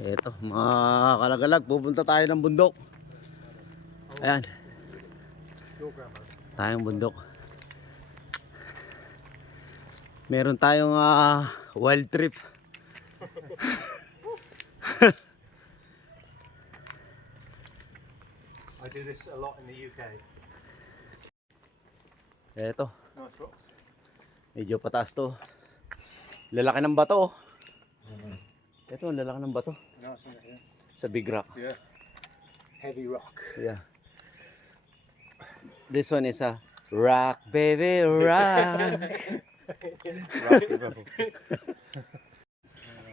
Eto, mga kalagalag, pupunta tayo ng bundok. Ayan. Tayong bundok. Meron tayong wild trip. I do this a lot in the UK. Eto, Nice rocks. medyo pataas to. Lalaki ng bato. Eto, lalaki ng bato. Nice, isn't it? Yeah. Sa big rock. Yeah. Heavy rock. Yeah. This one is a rock, baby, rock. Rocky rubble.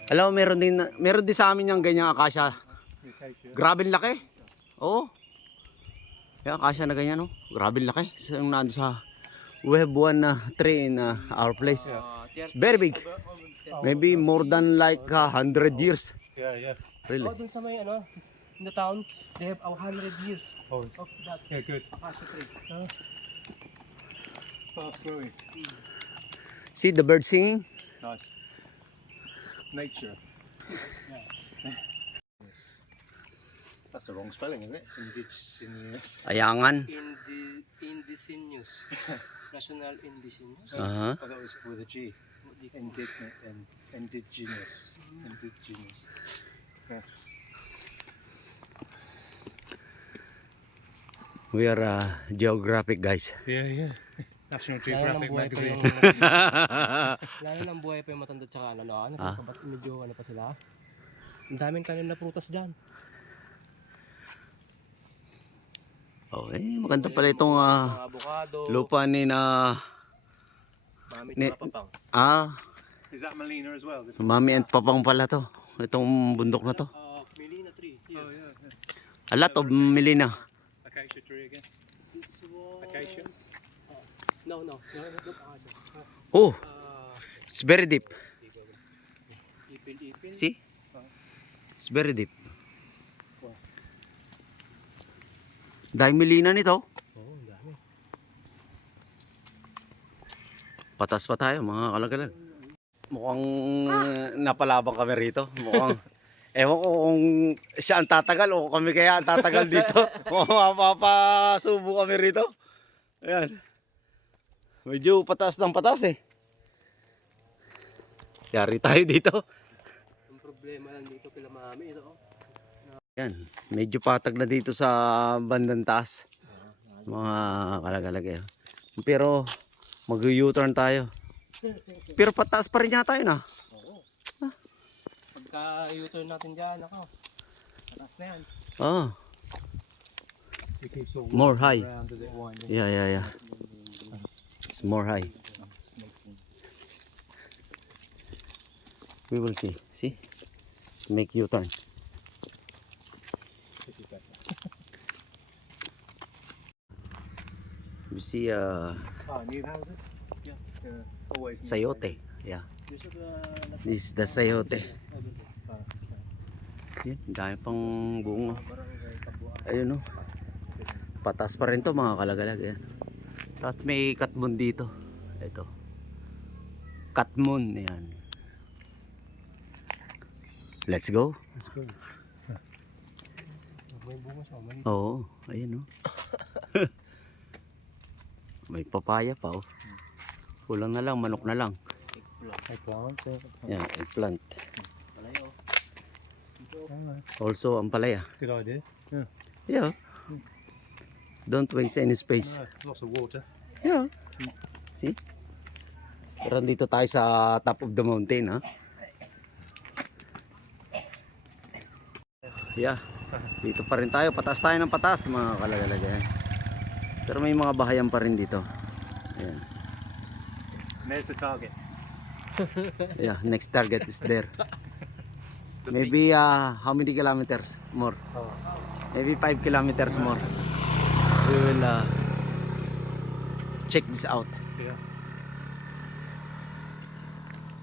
Alam mo, meron din sa amin yung ganyang akasya. Grabe laki. Oo. Yung akasya na ganyan, no? Grabe laki. Yung nandun sa, we have one tree in our place. It's very big. Maybe more than like 100 years. Yeah, yeah. Really. Oh, dun sa may ano, in the town, they have 100 years Oh, of that yeah, good. acacia tree. Fast growing. See the bird singing? Nice. Nature. That's the wrong spelling, isn't it? Indigenous. Ayangan. Indigenous. National Indigenous. Uh-huh. I thought it was with a G. Indignant and indigenous. Indigenous. Yeah. We are geographic guys. Yeah, yeah. National Lalo ng Geographic buhay pa magazine. yung lalo ng buhay pa yung matanda tsaka ano, ba't medyo ano pa sila? Ang daming tanim na prutas dyan. Okay, maganda pala itong Mga avocado, lupa ni na mami Ni- at papang. Is that Melina as well? Mami and Papang pala to. Itong bundok na to. Melina tree. Here. Oh, yeah, yeah. A lot of Melina. Acacia tree again. This was... Acacia. No, not avocado. Oh, it's very deep. Ipil. See? It's very deep. Dahil Melina nito. Oo, ang dami. Patas pa tayo mga kalagalag. Mukhang napalabang kami rito. Mukhang ewan ko kung siya ang tatagal o kami kaya ang tatagal dito. Mukhang mapapasubo kami rito. Ayan. Medyo patas ng patas eh. Yari tayo dito. Ang problema lang dito kila mami ito. Yan, medyo patag na dito sa bandang taas. Mga kalagalag eh. Pero mag-U-turn tayo. Pero pataas pa rin yata yun ah. Pagka U-turn natin dyan, ako. Tatas na yan. Oh, It keeps all more high. around as it winds. Yeah. It's more high. We will see. See? Make U-turn. This is better. You see Oh, new houses? Yeah. Always new sayote. Yeah. This is This is the sayote. Yan, dami pang bunga. Ayun oh. Patas pa rin to mga kalagalag. Yan. Tapos may katmon dito. Ito. Katmon. Yan. Let's go. Let's go. May bunga siya. May Oo. Ayun oh. May papaya pa oh. Kulang na lang. Manok na lang. Eggplant. Yan. Eggplant. palayo. Alright. Also ampalaya. Good idea. Yeah. Yeah. Don't waste any space. Lots of water. Yeah. See? Pero dito tayo sa top of the mountain, ha? Yeah. Dito pa rin tayo. Patas tayo ng patas, mga kalagalag. Pero may mga bahayan pa rin dito. Ayan. And there's the target. Yeah, next target is there. Maybe how many kilometers more? Oh. Maybe 5 kilometers more. We will check this out. Yeah.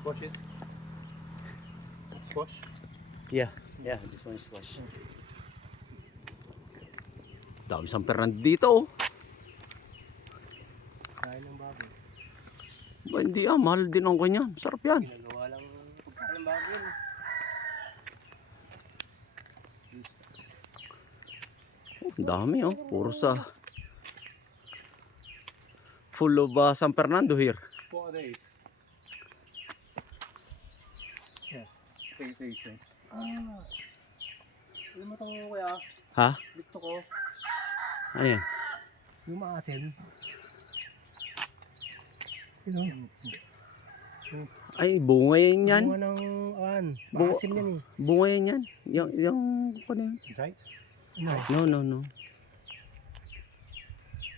Squashes. Squash. Yeah, this one is squash. Dami samper nandito oh. Kain ng baboy. Ba, hindi mahal din ang ganyan. Sarap yan. Ginagawa lang pagkain ng baboy. Dami oh. Puro sa full of San Fernando here. What are these? Yeah, these things. Alam mo itong kuya, Ha? gusto ko, Ano yan? yung maasin. Yun o. Ay, bunga yan yan. Bunga ng, Bu- maasim yan eh. Bunga yan yan. Yung ano yan? Dates? No. No.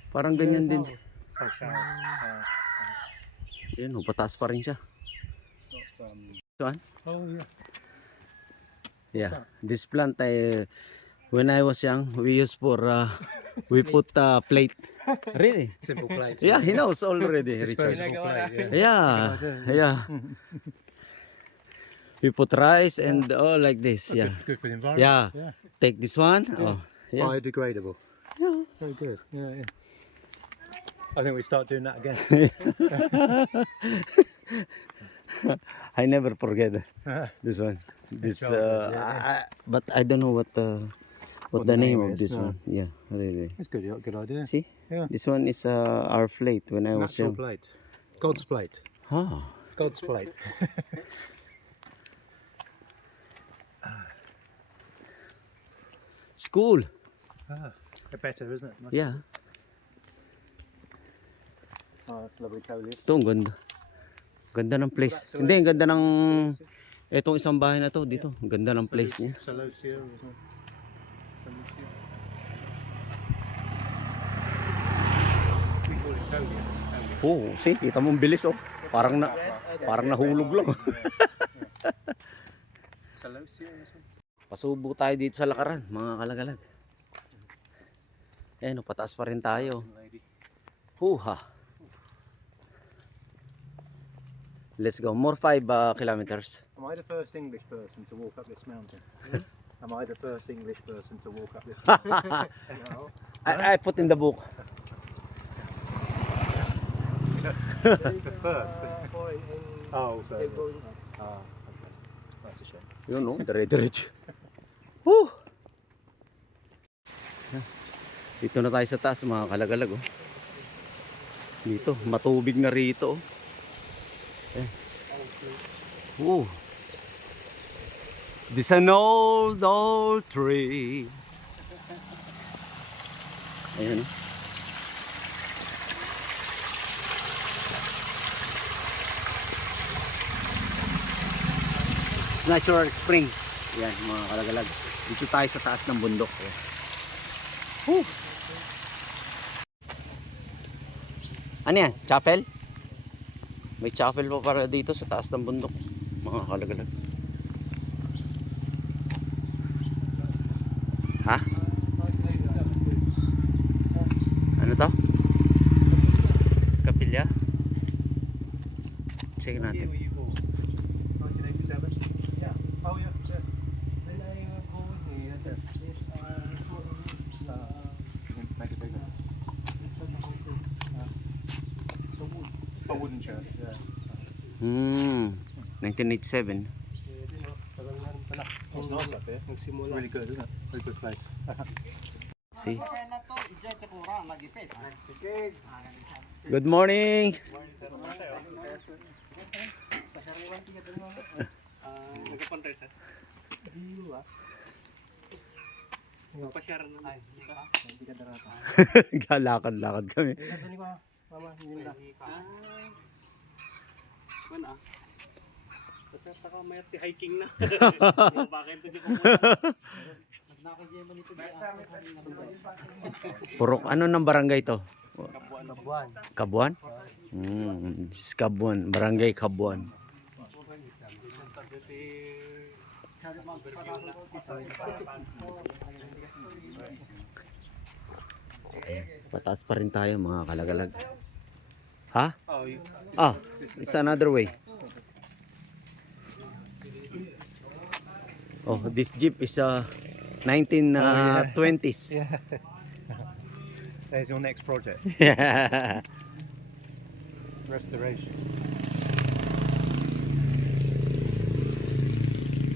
Parang ganyan din. Oh, sour. Yan, pataas pa rin siya. Saan? Oh, yeah. Yeah, this plant when I was young, we used for we put plate. Really? Simple plates. Yeah, he knows already, Richard. Disposable plate, Yeah, yeah. We put rice and like this. Yeah, Good for the environment. yeah. Yeah. Take this one. Oh, yeah. Biodegradable. Yeah. Very good. Yeah. I think we start doing that again. I never forget this one. This, job, but I don't know what the name of this no. one. Yeah, really. It's good. Good idea. See, Yeah. this one is our plate when I was Natural young. plate. God's plate. Ah. God's plate. School. Better, isn't it? Yeah. Oh, lovely coleus. Ito, ang ganda. Ganda ng place. Hindi, ang ganda ng etong isang bahay na to dito. Ang ganda ng place niya. Celosia. Celosia. We call it coleus. Oo, see, kita mo ang bilis oh. Parang nahulog lang. Celosia. Pasubo tayo dito sa lakaran, mga kalagalag. Eh, no, pataas pa rin tayo. Lady. Huha. Let's go. More 5 kilometers. Am I the first English person to walk up this mountain? Am I the first English person to walk up this mountain? No. I put in the book. The first. Oh, so. They go- Ah, okay. That's a shame. Yun no, dire-diretso. Woo! Dito na tayo sa taas mga kalagalag oh. Dito, matubig na rito oh. Eh. Woo! This an old tree. Ayan oh. It's natural spring. Yan mga kalagalag. Dito tayo sa taas ng bundok. Woo! Ano yan? Chapel? May chapel pa para dito sa taas ng bundok. Mga kalagalag. Ha? Ano to? Kapilya? Check natin. 1987? Yeah. Oh, yeah. Yeah. When I go here, there's Make it bigger. A wooden chair. Yeah. 1987. tagal na rin pala. It's nice up here. Nagsimula. Really good, isn't it? Very good place. See? Good morning. Nagpapantay sa. Hindi ba? Nagpasyar na. Ay, hindi ka darata. Galakad-lakad kami. Ito ni pa. Mama, hindi na. Mana? Kasi taka may hiking na. Bakit hindi ko Purok ano ng barangay to? Kabuan. Kabuan? Kabuan, barangay Kabuan. Pataas pa rin tayo mga kalagalag. Ha? Oh, you, Ah, it's another way. Oh, this jeep is 1920s. yeah. There's your next project. Restoration.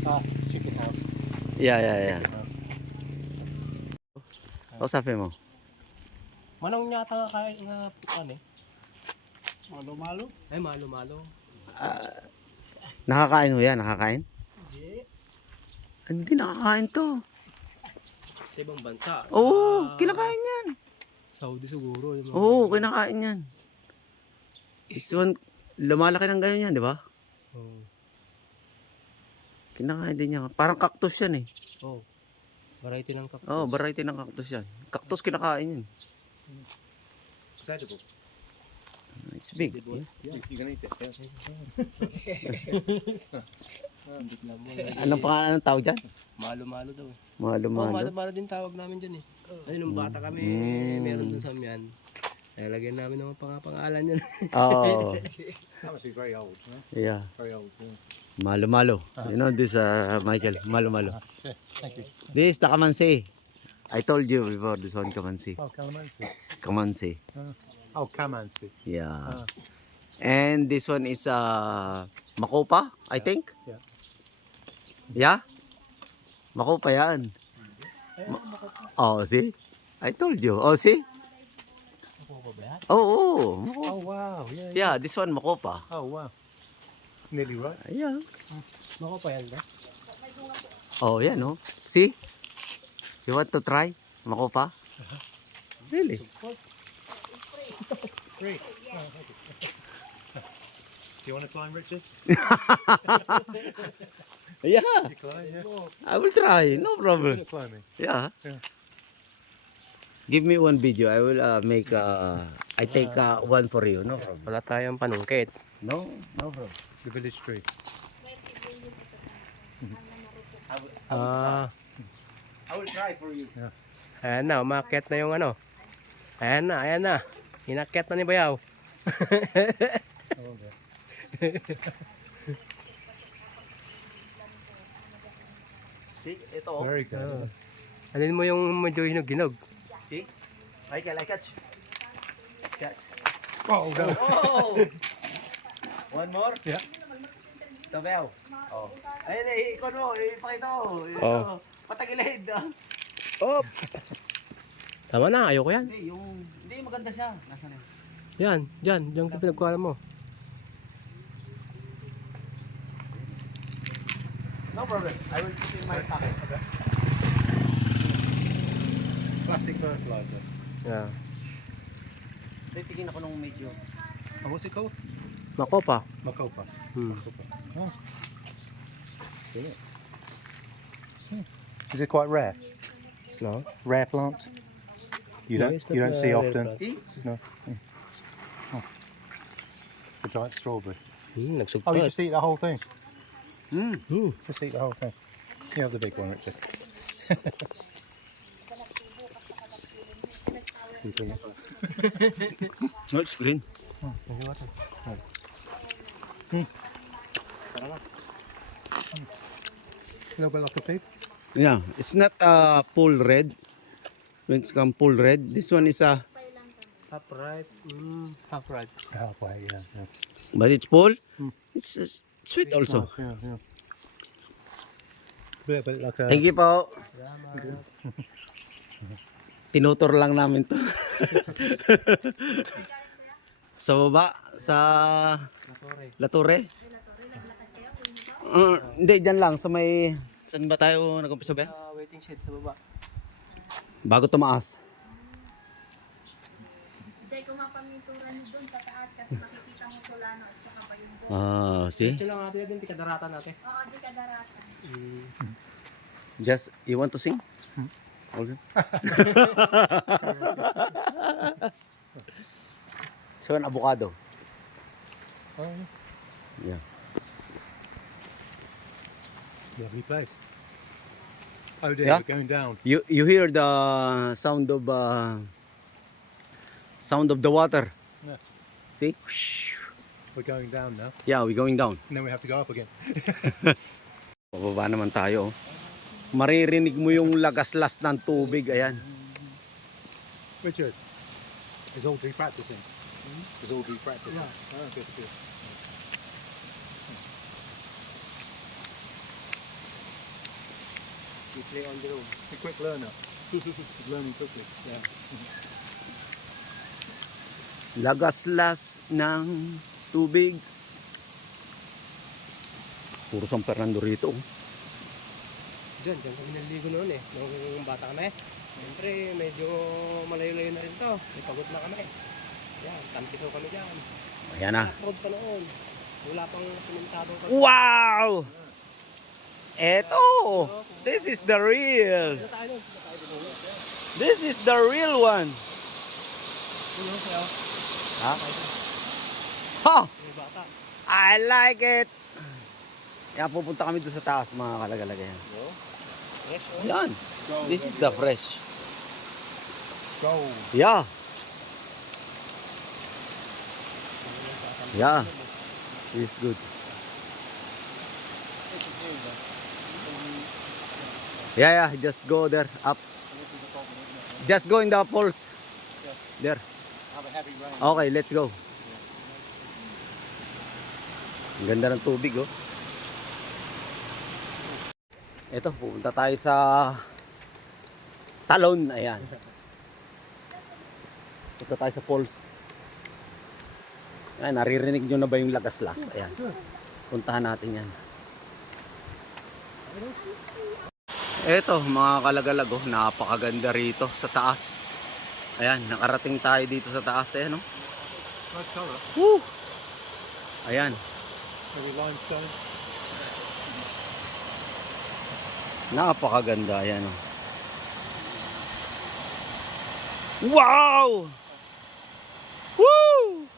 Ah, chicken house. Yeah. Kausapin mo. Manong yata kain nga ano eh. Malo-malo. Ay, malo-malo. Nakakain mo yan? Nakakain? Hindi. Hindi nakakain to. Sa ibang bansa. Oo, kinakain yan. Saudi siguro. Yung mga- Oo, kinakain yan. This one, lumalaki ng ganyan yan, di ba? Oo. Kinakain din yan. Parang cactus yan eh. Oh. Variety ng cactus. Oo, variety ng cactus yan. Cactus kinakain yan. It's edible. It's big. Edible. Yeah. You can eat it. Yeah. Anong pangalan ng tawag dyan? Malo-malo daw eh. Malo-malo. Malo-malo din tawag namin dyan eh. Ay, nung bata kami, meron dun sa Mian. Nalagyan namin ng mga pangalan yan. Oo. That must be very old. No? Yeah. Very old. Yeah. Malo-malo. You know this, Michael? Malo-malo. Thank you. This is the kamansi. I told you before, this one kamansi. Oh, calamansi. Kamansi. Oh, camansi. Yeah. And this one is makopa, I think. Yeah. Yeah? Makopa yan. Oh, see? I told you. Oh, see? Oh, makopa. Oh, wow. Yeah. Yeah, this one makopa. Oh, wow. Nearly right. Yeah. Mako pa yan ba? Oh, yan oh. See? You want to try makopa? Really? Great. Oh, thank you. Do you want to climb, Richard? Yeah. You climb, yeah. I will try. No Good problem. at climbing. Yeah. Yeah. Give me one video. I will make I take one for you. No problem. Wala tayong panungkit. No problem. The village tree. Ah, I will try for you. ayan na, umakyat na yung ano. Ayan na. Inakyat na ni Bayaw. Oh, okay. See? Ito oh. Very good. Alin mo yung medyo hinog-hinog. See? Michael, I catch. Catch. Oh, no. Oh! One more? Yeah. Tabaw. Oh. Ayun eh, ikon mo. Ipakita mo. Ito. Oh. Patagilid. Oh! Tama na, ayoko yan. Hindi maganda siya. Nasaan yun? Yan, dyan ko pinagkuha mo. No problem. I will put in my pocket. Plastic fertilizer. Yeah. Titigin ako nung medyo. And what's it called? Makopa. Macopa. Hmm. Oh. Is it quite rare? No? Rare plant? You No, don't it's not you don't see rare often. plant. See? No. Oh. The giant strawberry. Oh, you Nagsugpot. just eat the whole thing. Hmm. Just eat the whole thing. You have the big one, Richard. You bring it back. No, it's green. A little bit like a pig. Yeah, it's not full red. When it's come full red, this one is Half right. Half right. Halfway, yeah. Yeah. but it's full. It's sweet also. Nice, yeah, yeah. Bit, bit like a. Thank you po. Tinutor lang namin to. Sa baba, sa Latorre. Hindi, dyan lang. Sa may... Saan ba tayo nag-umpisa ba? Waiting shed sa baba. Bago tumaas. Hindi ko mapamituran doon sa taas kasi makikita mo Solano at saka pa yung doon. See? Ito lang natin yung tikadarata natin. Oo, di ka daratan. Just, you want to sing? Okay. So, an avocado. Oh, yeah. Yeah. Lovely place. Oh dear, Yeah? we're going down. You hear the sound of the water. Yeah. See? We're going down now. Yeah, we're going down. And then we have to go up again. Pababa naman tayo. Maririnig mo yung lagaslas ng tubig. Ayan. Richard, is Audrey practicing? Is Audrey practicing? Yeah. Oh, good, good. We play on the road. A quick learner. Learning quickly. Yeah. Lagaslas ng tubig. Puro San Fernando rito. Diyan kami naliligo noon eh. Nung bata kami. Siyempre, medyo malayo-layo na rin to. May pagod na kami. Yan, tampisaw kami dyan. Ayan na. Road pa noon. Wala pang sementado pa. Wow! Eto! This is the real. This is the real one. Ha? Ha! Yung bata. I like it. Kaya pupunta kami doon sa taas, mga kalagalaga yan. Fresh oh. Yan. This is the fresh. Go. Yeah. Yeah. This is good. Yeah, just go there, up. Just go in the poles. There. Have a heavy rain. Okay, let's go. Ang ganda ng tubig, oh. Ito, pupunta tayo sa Talon. Ayan. Punta tayo sa falls. Ayan, naririnig nyo na ba yung lagaslas? Ayan. Puntahan natin yan. Ito, mga kalagalag, oh, napakaganda rito sa taas. Ayan, nakarating tayo dito sa taas. Ayan, oh. Nice colour. Woo! Ayan. Maybe limestone. Napakaganda. Ayan, oh. Wow! Woo!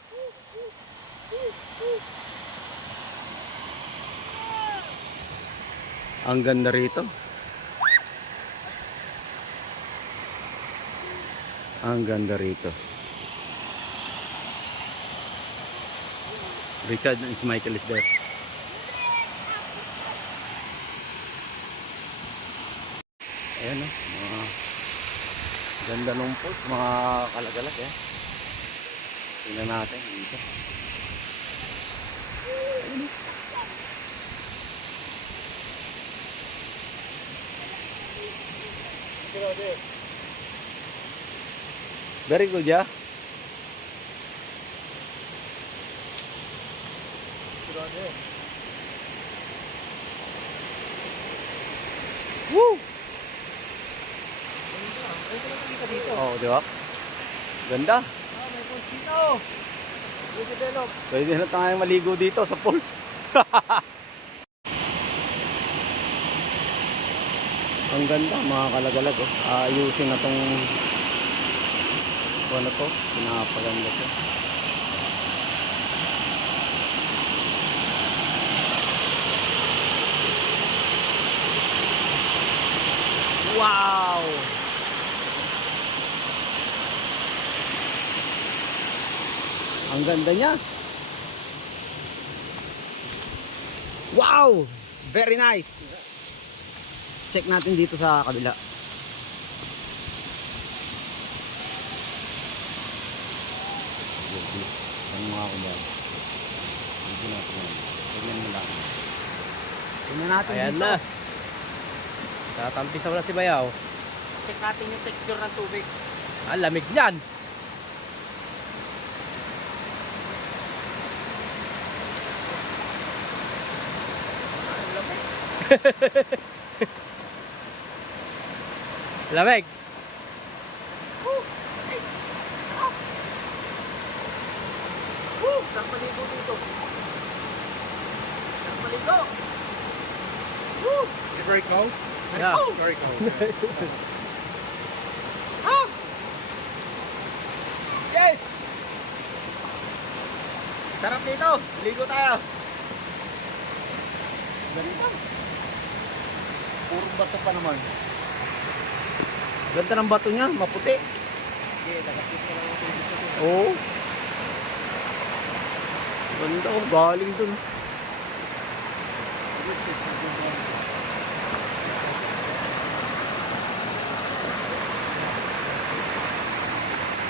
Ang ganda rito. Ang ganda rito. Richard and Michael is there. Ayan, oh. Mga ganda ng falls, mga kalagalag, eh. Tingnan natin dito. Very good, yeah. Good idea. Woo! Dito. Oh, di ba? Ganda. May konsino. Develop. Pwede na tayo maligo dito sa falls. Ang ganda, mga kalagalag, oh. Ayusin na tong ano to, pinapaganda to. Wow! Ang ganda niya. Wow! Very nice. Check natin dito sa kabila. Ang mga kumbaga. Hindi natin yan. Tignan mo lang. Tignan natin Ayan dito. na. Tatampisaw na si Bayaw. Check natin yung texture ng tubig. Ang lamig niyan. Lamig. Nagpaligo dito. Nagpaligo. Is it very cold? Yeah. Very cold. Yes! Sarap dito. Ligo tayo. Ganito. Purong bato pa naman. Ganda ng bato niya, maputi. Oo. Ganda, oh, galing dun.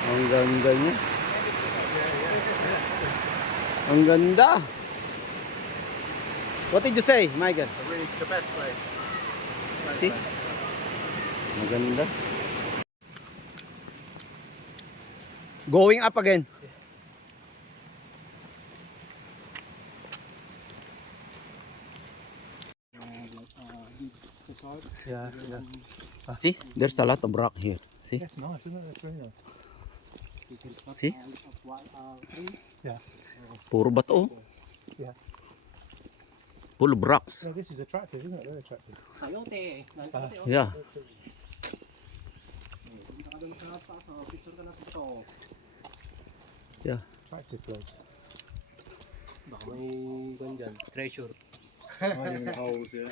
Ang ganda niya. Ang ganda. What did you say, Michael? Really, the best place. See? Maganda. Going up again. Yeah, yeah. See, there's a lot of rock here. See, That's nice, isn't it? That's very nice. see, Yeah. puro bato. Yeah. Full of rocks. Yeah, this is attractive, isn't it? Very attractive. Sayote. Yeah. Yeah. Attractive place. Baka may gun dyan. Treasure. Hiding in the holes, yeah.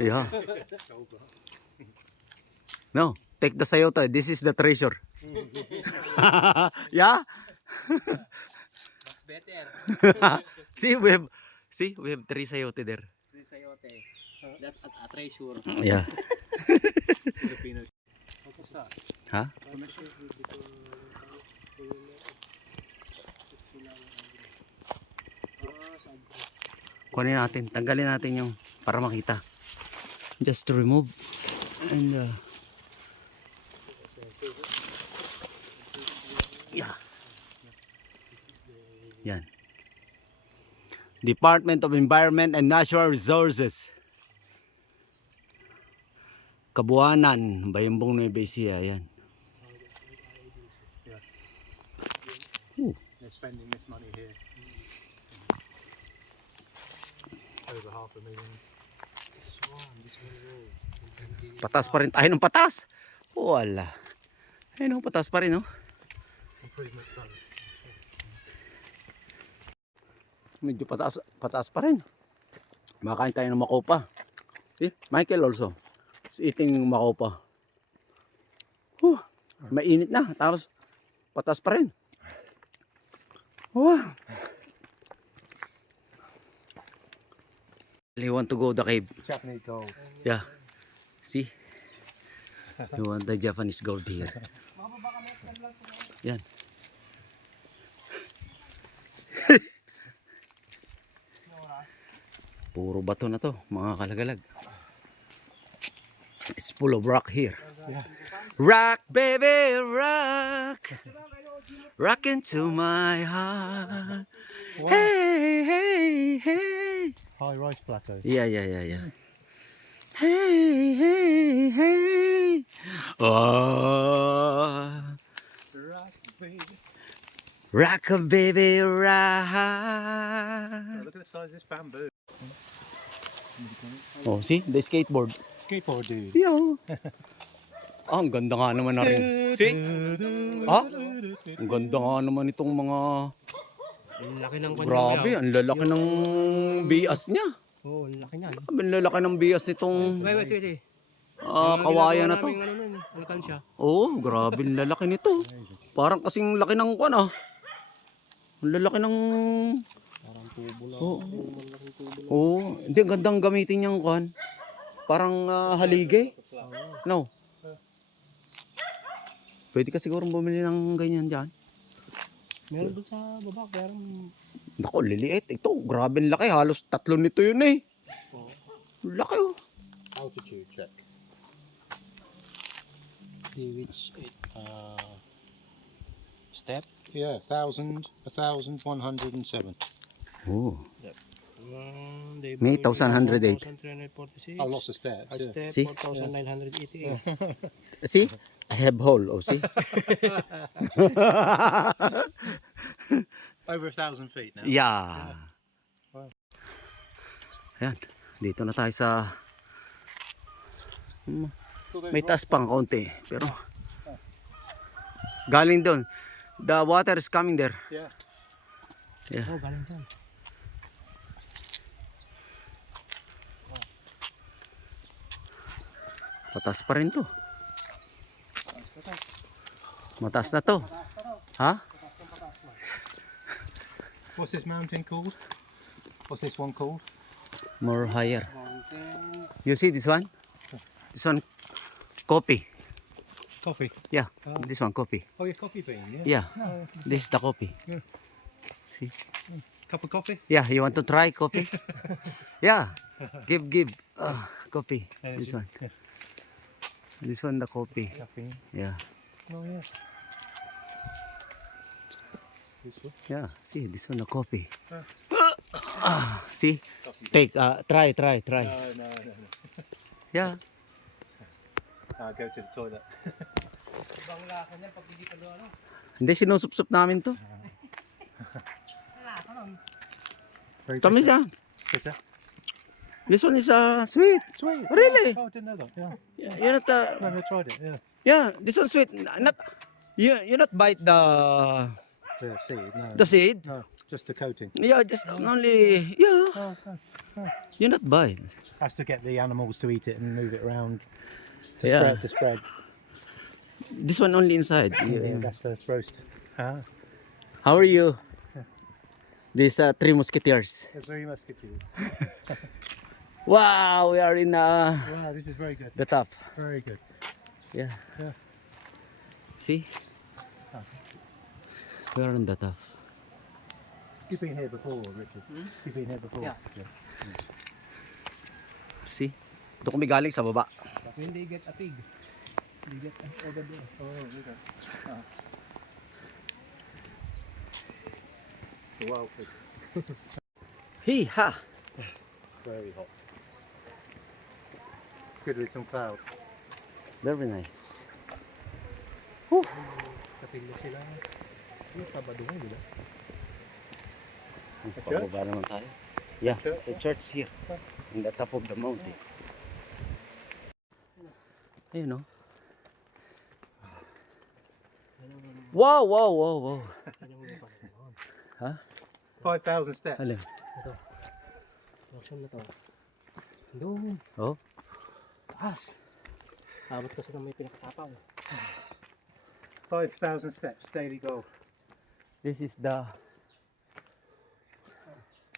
Yeah. No, take the sayote. This is the treasure. Yeah. That's better. Yeah. See, we have 3 sayote there. Sayote. That's a treasure. Yeah. Filipino. What's that? Ha? Kunin natin, tanggalin natin yung para makita. Just to remove and yeah. Yan. Department of Environment and Natural Resources. Kabuanan, Bayambong Nueva Ecija, yan. They're spending this money here. Over $500,000. Patas pa rin tayo ng patas. Wala. Ayun o, patas pa rin o. Improvement fund. Medyo patas pa rin. Makain tayo ng makopa. See, Michael also is eating makopa. Mainit na. Tapos patas pa rin. Wow. You want to go the cave? Japanese gold. Yeah. See? You want the Japanese gold here. Yan. Puro bato na to, mga kalagalag. It's full of rock here. Yeah. Rock, baby, rock. Rock into my heart. Hey, hey, hey. High rice plateau. Yeah. Hey, hey, hey. Oh. Rock, baby, rock. Look at the size of this bamboo. Oh, see? The skateboard. Skateboard dude. Yeah. Ang ganda nga naman na rin. See? Ha? Ang ganda nga naman itong mga... Ang laki ng kanya. Grabe, ang lalaki ng bias niya. Oo, ang laki niyan. Ang lalaki ng bias nitong Wait, sige. kawayan na to. Alkansya. Oo, grabe ang lalaki nito. Parang kasing laki ng kwan ah. Ang lalaki ng... Parang tubo na. Oo. Oo. Hindi, ang gandang gamitin niyang kwan. Parang halige. No. Pwede ka siguro bumili ng ganyan dyan. Meron doon sa baba, pero... Naku, liliit. Ito, grabe ang laki. Halos 3 nito yun eh. Laki oh. Altitude check. Which step? Yeah, 1,107. Oh. May 1,108. 1,346. I lost a step. A Yeah. step, See? 4,988. See? I have hole. Oh, see? Over 1,000 feet now. Yeah. Ayan. Dito na tayo sa... May taas pang konti. Pero... Galing doon. The water is coming there. Yeah. Yeah. Oh, galing dyan. Patas pa rin to. Mataas na to. Ha? What's this mountain called? What's this one called? More higher. You see this one? This one, coffee. Coffee. Yeah, this one coffee. Oh, yeah, coffee bean. Yeah. Yeah, this is the coffee. Yeah. See? Cup of coffee. Yeah, you want to try coffee? Yeah, give. Coffee. This one. This one the coffee. Caffeine. Yeah. Oh yeah. Yeah, see, this one a coffee. See, take, try. No. Yeah. I'll go to the toilet. Ibang lasa niyan pag hindi pa doon. Hindi, sinusup-sup namin to. Lasa nun. Very Kami bitter. siya. Bitter. This one is sweet. Sweet. Really? Oh, I didn't know that. Yeah. You're not, Never tried it. Yeah. yeah, this one's sweet. Not, you not bite the The seed. No. seed. No. Just the coating. Yeah, just only, yeah, Oh. you not bite. Has to get the animals to eat it and move it around. To Yeah. spread. To spread. This one only inside. Yeah, that's the roast. Ah. How are you? These three musketeers. That's very musketeer. Wow, we are in Wow, this is very good. the top. Very good. Yeah. Yeah. See? We are on the top. You've been here before, Richard. You've been here before. Yeah. See? Ito kami galing sa baba. When they get a pig, they get over there. Oh, okay. The wild pig. Hey, ha! Very hot. Good with some cloud. Very nice. Kapil na sila. Yung Sabado nga, di ba? Pababa naman tayo. Yeah, it's a church here. In the top of the mountain. Ayun, no? Wow! 5,000 steps. Alin? Portion na to. Doon. Oh? Taas. Abot kasi ng may pinakatapaw. 5,000 steps, daily goal. This is the...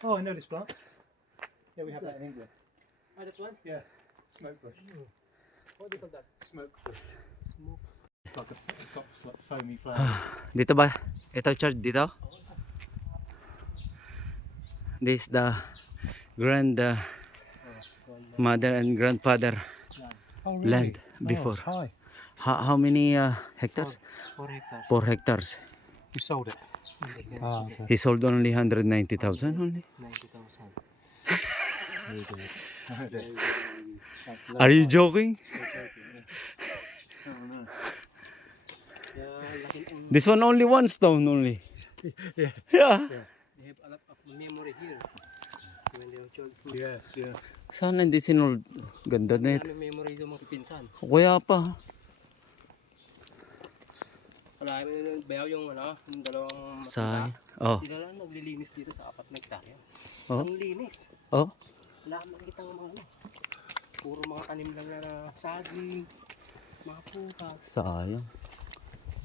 Oh, I know this plant. Yeah, we have that in England. Ah, that one? Yeah, smoke bush. What do you call that? Smoke bush. Smoke. It's like it's got like foamy flower. Dito ba? Ito church dito? This is the mother and grandfather Oh, land Oh, before. it's high. How many hectares? 4 hectares. 4 hectares. You sold it. Hindi, Ah, okay. He sold only 190,000 only. 90,000. Are you joking? Kaya laking ang... This one only one stone only. Yeah. Yeah. They have a lot of memory here. When they were childhood. Yes, yeah. Sana hindi sinold. Ganda na ito. Ano memory yung mga pinsan? Kaya pa. Wala kami nung bayaw yung ano, yung dalawang Sa... matanda. Oh. Sila lang naglilinis dito sa 4 na hektarya. Oh. Ang linis. Oh. Wala kang makikita ng mga ano. Puro mga tanim lang na saging, mga pukas. Sayang.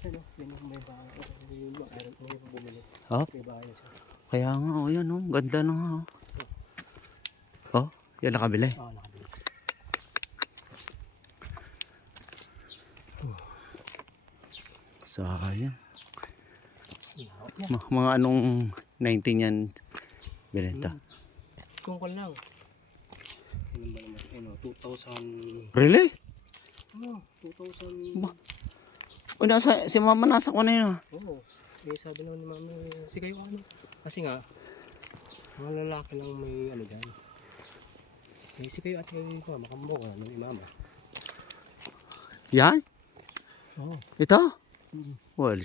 Ano, yun yung may bahay. Yung mga iron mo yung bumili. Oh. May bahay siya. Kaya nga, oh, yan, oh. Ganda na nga, oh. Oh, yan nakabili. Oo, nakabili. Sayang. Ihawak niya. Mga anong 19 yan binenta. Kung ko lang. Ilan ba naman? Ano, 2,000... Really? Ano, 2,000... Ba? O, si mama nasa ko na yun, ah. Oo. Eh, sabi naman ni mami, si kayo ano. Kasi nga, mga lalaki lang may ano dyan. Eh, si kayo at kayo yung makamukha ng imama. Yan? Oo. Ito? Mm. Well,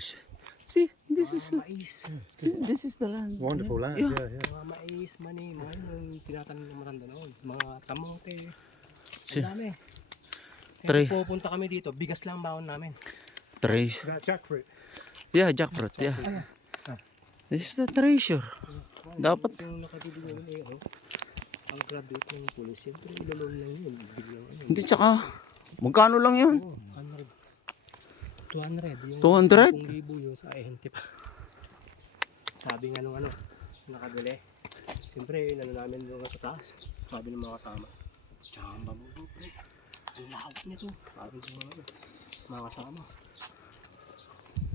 see, this is Mais. this is the land. Wonderful land. Yeah. Yeah, yeah. Mga mais, mani, mga yun yung tinatanim ng matanda noon. Mga tamote. Si- Ang dami. Three. Kaya pupunta kami dito, bigas lang baon namin. Treasure. That jackfruit. Yeah, jackfruit, yeah. This is the treasure. Dapat. Yung nakabili namin eh, ano, ang graduate ng police, siyempre ilolong lang yun. Biglang ano. Hindi, tsaka, magkano lang yun? Oo, 100. 200. Yung 200? 10,000 yun sa ahente pa. Sabi nga nung ano, nakabili. Siyempre, inano namin doon sa taas. Sabi ng mga kasama. Tsamba mo bro, pre. Ang lawak nito. Sabi ng mga kasama.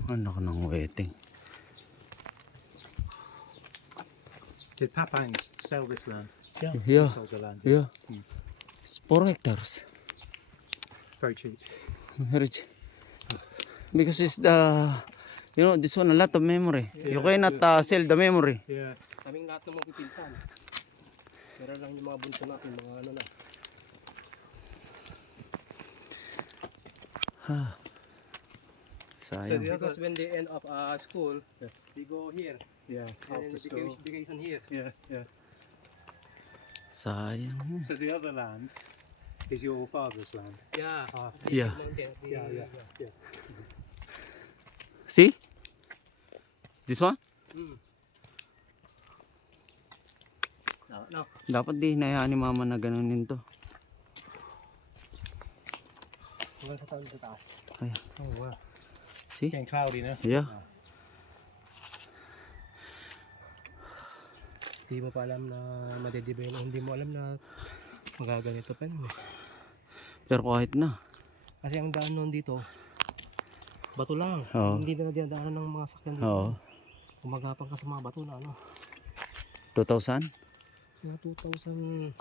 Ano ka ng wedding? Did Papangs sell this land? Yeah. He Yeah, sold the land. yeah. It's 4 hectares. Very cheap. Very cheap. Because it's the, you know, this one a lot of memory. You cannot sell the memory. Yeah. Kaming lahat ng mga pipinsan. Pero lang yung mga bunso natin, mga ano na. Sayang. Because when they end up school, they go here. Yeah. And then After school. vacation here. Yeah, yeah. Sayang. So the other land is your father's land. Yeah. Yeah. Yeah. See? This one? No. Dapat di hinayaan ni mama na ganunin to. Hanggang sa taon sa taas. Oh wow. See? Getting cloudy now. Yeah. Hindi mo pa alam na madedebelo. Hindi mo alam na magaganito pa yun. Pero kahit na. Kasi ang daan noon dito, bato lang. Oo. Hindi na dinadaanan ng mga sakyan dito. Oo. Umagapang ka sa mga bato na ano. 2000? Mga 2005,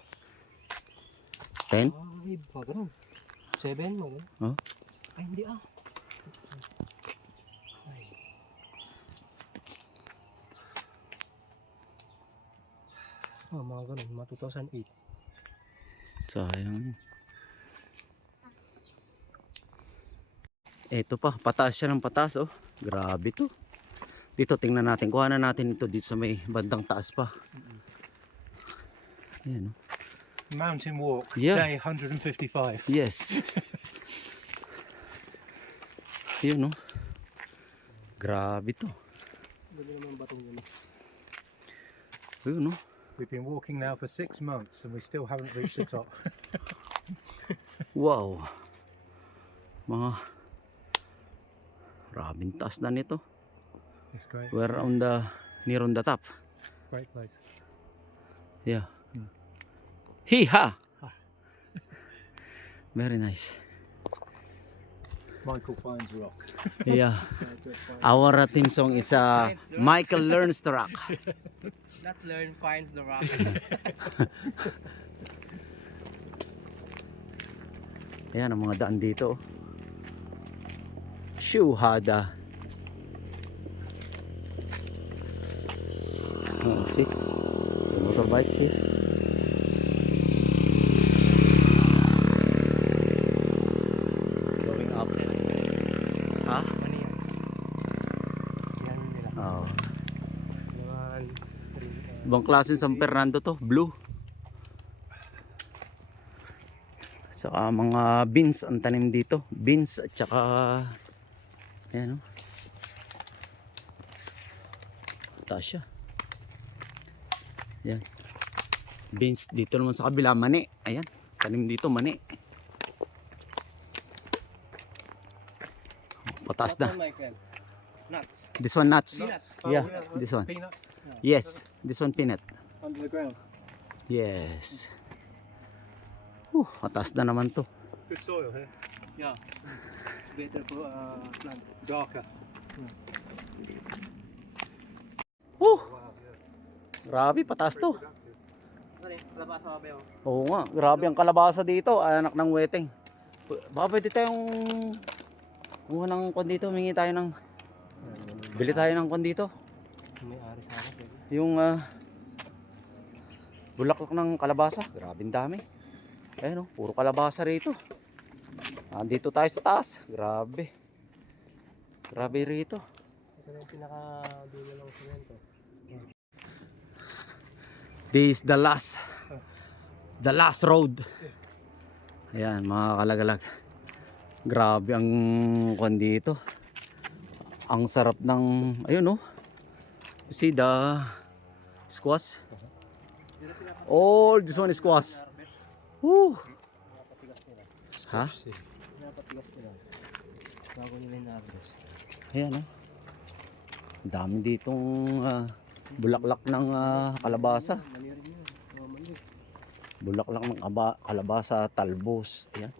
10? mga ganun. 7, mga ganun. Oh. Ay, hindi ah. Ay. Mga ganun, mga 2008. Sayang. Eto pa, pataas siya ng pataas oh. Grabe to. Dito tingnan natin, kuha na natin ito dito sa may bandang taas pa. Ayan oh. Mountain walk, Yeah. day 155. Yes. Yun oh. Grabe to. Ganda naman batong yun. Yun oh. We've been walking now for 6 months and we still haven't reached the top. Wow. Mga grabing taas na nito. It's great. We're on the near on the top. Great place. Yeah. Hee-ha! Very nice. Michael finds rock. Yeah. Our team song is Michael Learns to Rock. That learn finds the rock. Ayan ang mga daan dito. Shuhada. Oh, see? The motorbike, see? Going up. Ha? Ano yan? Yan nila. Oh. Naman. Ibang klase San Fernando to, blue. Saka mga beans ang tanim dito. Beans at saka ayan o. Taas siya. Ayan. Beans dito naman sa kabila, mani. Ayan, tanim dito, mani. Pataas na. Nuts. This one nuts. Peanuts. Yeah, this one. Peanuts Yes, this one peanut. under the ground. Yes. Pataas na naman to. Good soil here. Yeah. It's better for plant. Darker. Grabe, pataas to. Ano eh? Kalabasa ka ba yun? Oo nga, grabe ang kalabasa dito, anak ng weteng. Baka pwede tayong kumuha ng kwan dito, humingi tayo ng bili tayo ng kwan dito. May ari sa akin. Yung bulaklak ng kalabasa, grabe ang dami. Ayun oh, puro kalabasa rito. Andito tayo sa taas, grabe. Grabe rito. Ito na yung pinaka-dulo ng semento. This is the last road. Ayan mga kalagalag. Grabe ang kwan dito. Ang sarap ng ayun oh. See the squash. All this one is squash. Woo. Ha? Pinapatigas nila. Bago nila yung na-address. Ayan oh. Ang dami ditong bulaklak ng kalabasa. Mali rin yun. Mali. Bulaklak ng kalabasa, talbos. Ayan.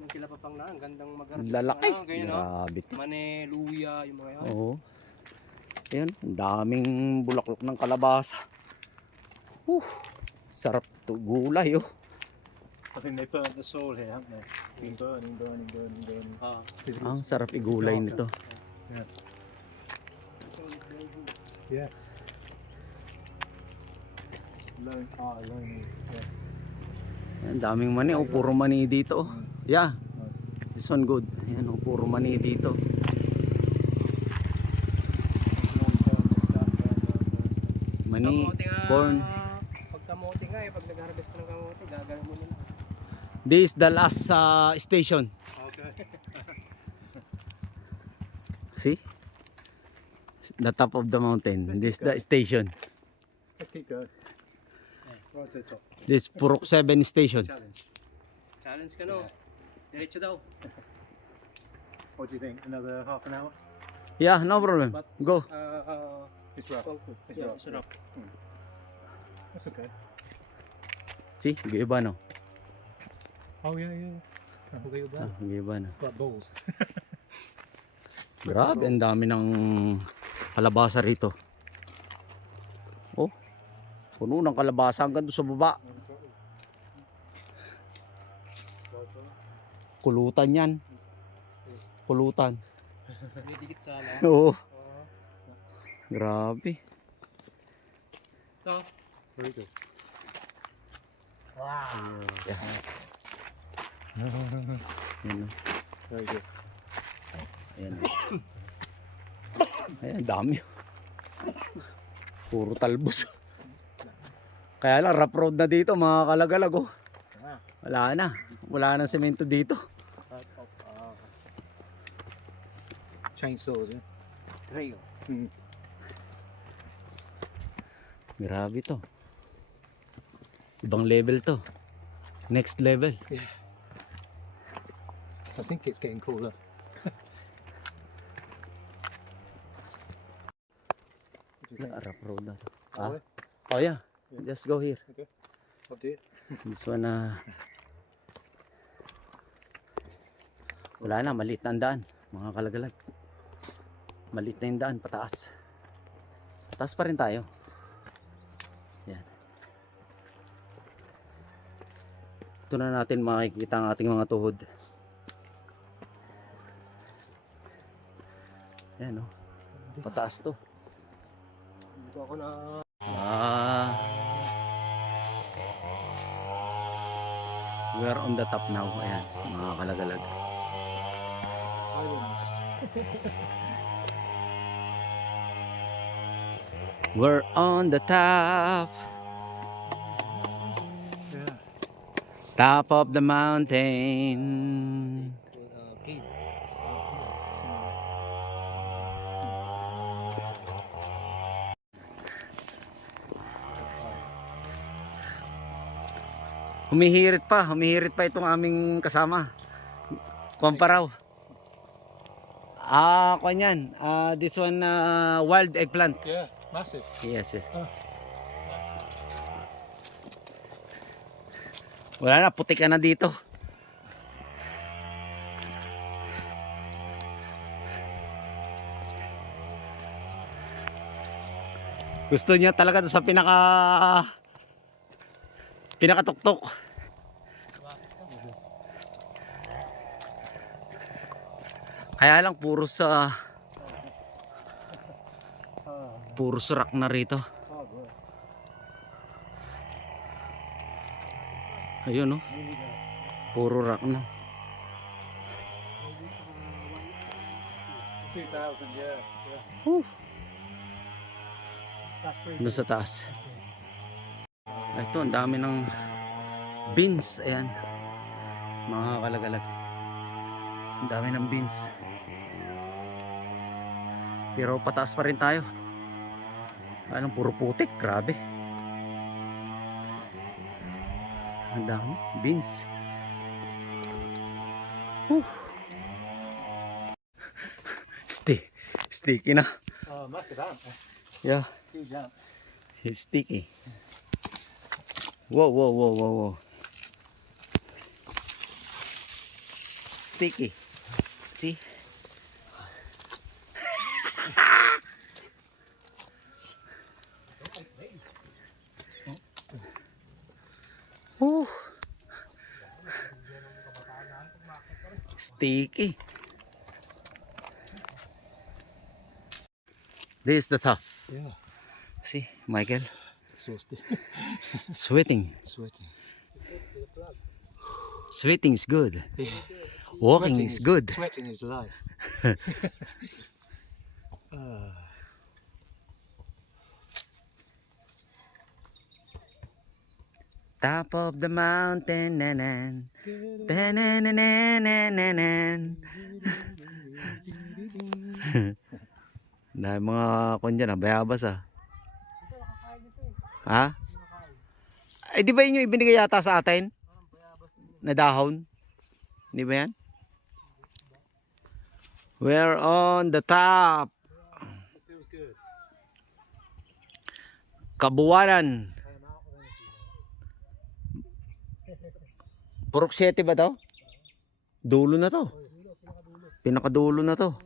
Yung kila papang na, ang gandang mag-harvest. Lalaki. Ano, ganyan no? Grabe to. Mane, luya, yung mga yan. Oo. Ayan, ang daming bulaklak ng kalabasa. Sarap to, gulay oh. I think they burnt the soil here, haven't they? Been burning. Ah. Ang sarap igulay nito. Yeah. Loan. Yeah. Ang daming mani. Oh, puro mani dito. Oh. Yeah. This one good. Ayan, oh, puro mani dito. Mani, Kamote nga, corn. pag kamote nga pag nag-harvest ka ng kamote, gagawin mo nila. This is the last station. Okay. See? The top of the mountain. This is the station. Let's keep going. Right to the top. This Purok 7 station. Challenge. Challenge ka no. Diretso daw. What do you think? Another half an hour? Yeah, no problem. But, Go. It's rough. It's yeah, rough. sarap. That's okay. See? Iba no? Oh yeah. Okay with that. Iba no? Like balls. Grabe, ang dami ng kalabasa rito. Oh, puno ng kalabasa hanggang doon sa baba. Kulutan yan. Kulutan. Didikit sa ala. Oo. Grabe. So, Very good. Yan, oh. Very good. Ayan. Ayan, dami. Puro talbos. Kaya lang, rough road na dito, mga kalagalag. Oh. Wala na. Wala nang semento dito. Chainsaws, yeah? trail. Grabe to. Ibang level to. Next level. I think it's getting cooler. Rough road na to. Ah? Oh yeah. Just go here. What do you? This one wala na, maliit na ang daan, mga kalagalag. Maliit na yung daan, pataas. Pataas pa rin tayo. Yan. Ito na natin makikita ang ating mga tuhod. Yan o. Pataas to. Dito ako na We are on the top now. Ayan, mga kalagalag. We're on the top. Yeah. Top of the mountain. cave. Humihirit pa itong aming kasama. Kumparaw. Kanyan. This one wild eggplant. Yeah, massive. Yes, yes. Oh. Wala na, putik ka na dito. Gusto niya talaga doon sa pinakatuktok. Kaya lang puro sa rock na rito. Ayun, no? Puro rock na. 2000, yeah. Doon sa taas. Ito, ang dami ng beans. Ayan. Mga kalagalag. Ang dami ng beans. Pero pataas pa rin tayo. Anong puro putik. Grabe. Ang dami. Beans. Sticky na. Oh, massive ant. Yeah. Huge ant. It's sticky. Whoa, whoa, whoa, whoa, whoa. Sticky. See? Whew. Sticky. This is the top. Yeah. See, Michael, Exhausted. sweating. Sweating. Sweating is good. Yeah. Walking is good. Sweating is life. Top of the mountain, nanan. Tanananananan. Na mga kon dyan, bayabas ah. Ha? Ay, di ba yun yung ibinigay yata sa atin? Na dahon? Di ba yan? We're on the top. Feels good. Kabuwanan. Purok 7 ba to? Dulo na to. Pinakadulo na to.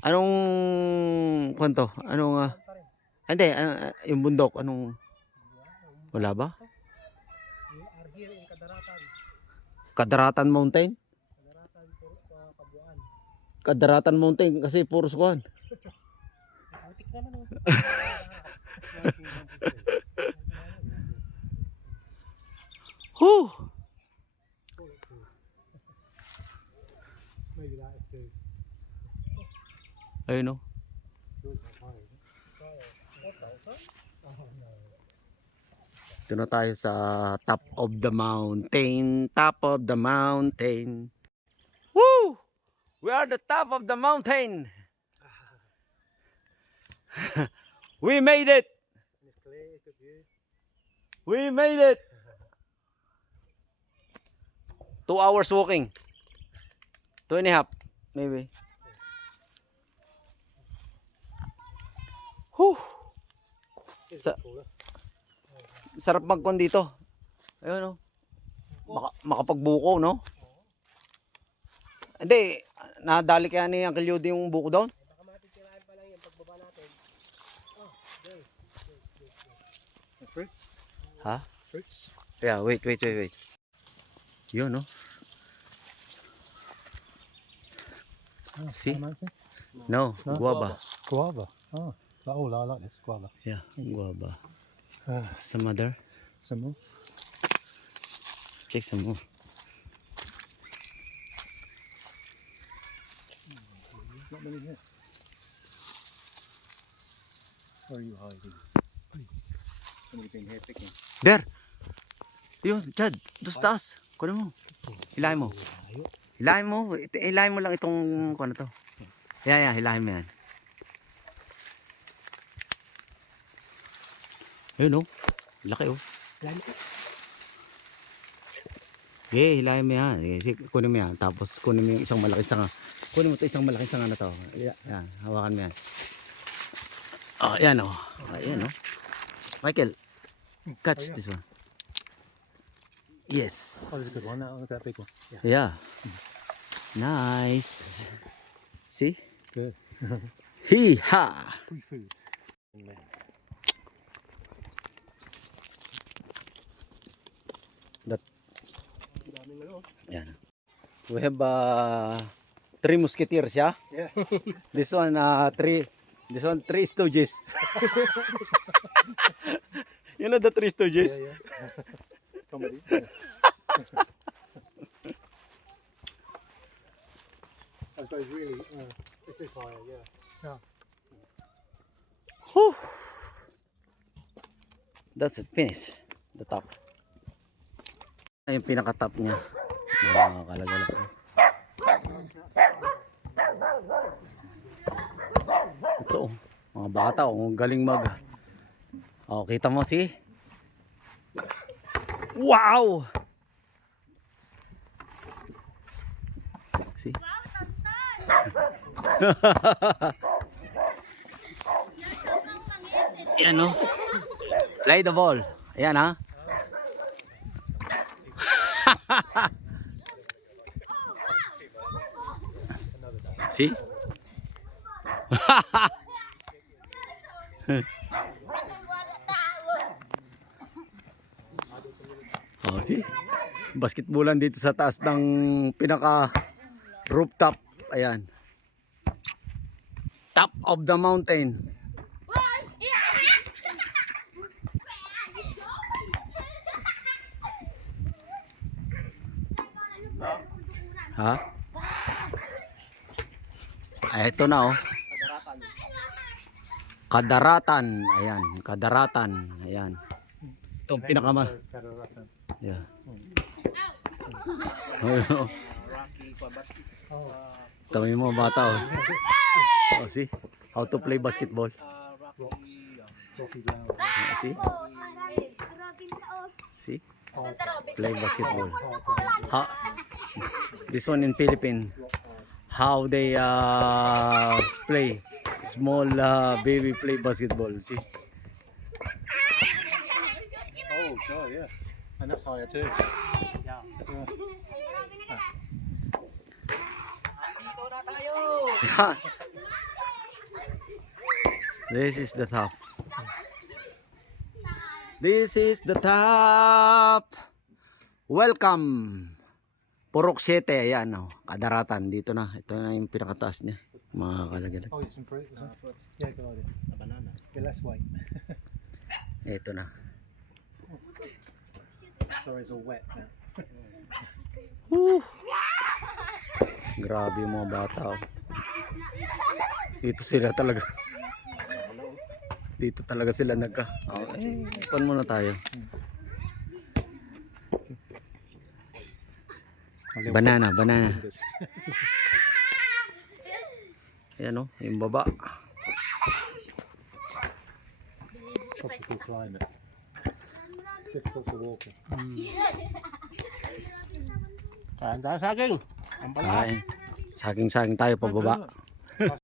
Anong kwento? Anong hindi, yung bundok, anong wala ba? Kadaratan Mountain? Kadaratan Mountain kasi puro sukuan. Huh. Ayun o. Ito na tayo sa top of the mountain. Top of the mountain. Woo! We are the top of the mountain. We made it. It's clear, good view. We made it. 2 hours walking. 2.5 maybe. Whew. Sarap magkon dito. Ayun oh. Makapagbuko, no? Hindi, nadali kaya ni Uncle Yodi yung buko doon? Baka matitirahin pa lang yan pagbaba natin. Fruit? Ha? Fruits? Yeah, wait. Yun, no? See? No, guava. Guava. Oh, I like this guava. Yeah, guava. Ah, Some other. some more. Check some more. Not many here. Where are you hiding? Somebody's in here picking. There! Yun, Chad. Doon sa taas. Kunin mo. Hilahin mo. Hilahin mo. Hilahin mo lang itong kuno to. Yeah, hilahin mo yan. Ayun oh. Laki oh. Okay, hilahin mo yan. Kunin mo yan. Tapos kunin mo yung isang malaki sanga. Kunin mo ito isang malaki sanga na to. Yan, hawakan mo yan. Oh, yan oh. Ayan oh. Michael, catch this one. Yes. Oh, there's a good one. That big one. Yeah. Nice. See? Good. Hee-ha! Free food. Yan. We have 3 musketeers, yeah? Yeah. This one 3 stooges. You know the 3 stooges? Yeah. Comedy. I suppose really, if this higher, yeah. Whew. That's it, finish. The top. Yung pinaka-top niya. Mga kalagalag. Ito, mga bata, ang galing mag. Oh, kita mo si? Wow! See? Yan o. Play the ball. Ayan ha. See? Oh, see? Basketballan dito sa taas ng pinaka Rooftop. Ayan. Top of the mountain. Ha? Ay, ito na oh. Kadaratan. Ayan, Kadaratan. Ayan. Ito ang pinakaman. Yeah. Rocky Pabati. Tawin mo bata oh. Oh, see? How to play basketball. Rocky. See? See? Play basketball. Ha? This one in Philippines. How they play. Small baby play basketball. See? Oh, God, yeah. And that's higher too. Yeah. Yeah. This is the top. This is the top. Welcome. Purok 7. Ayan oh. Kadaratan. Dito na. Ito na yung pinakataas niya. Mga kalagalag. Oh, some fruit. Yeah, good idea. A banana. Yeah, let's wait. Ito na. Sorry, it's all wet now. Grabe yung mga bata oh. Dito sila talaga. Dito talaga sila nagka. Oh, pan muna tayo. Banana. Ayan oh, yung baba. Tropical climate. Difficult to walk in. Kain tayo saging. Ang pala. Kain. Saging tayo pababa.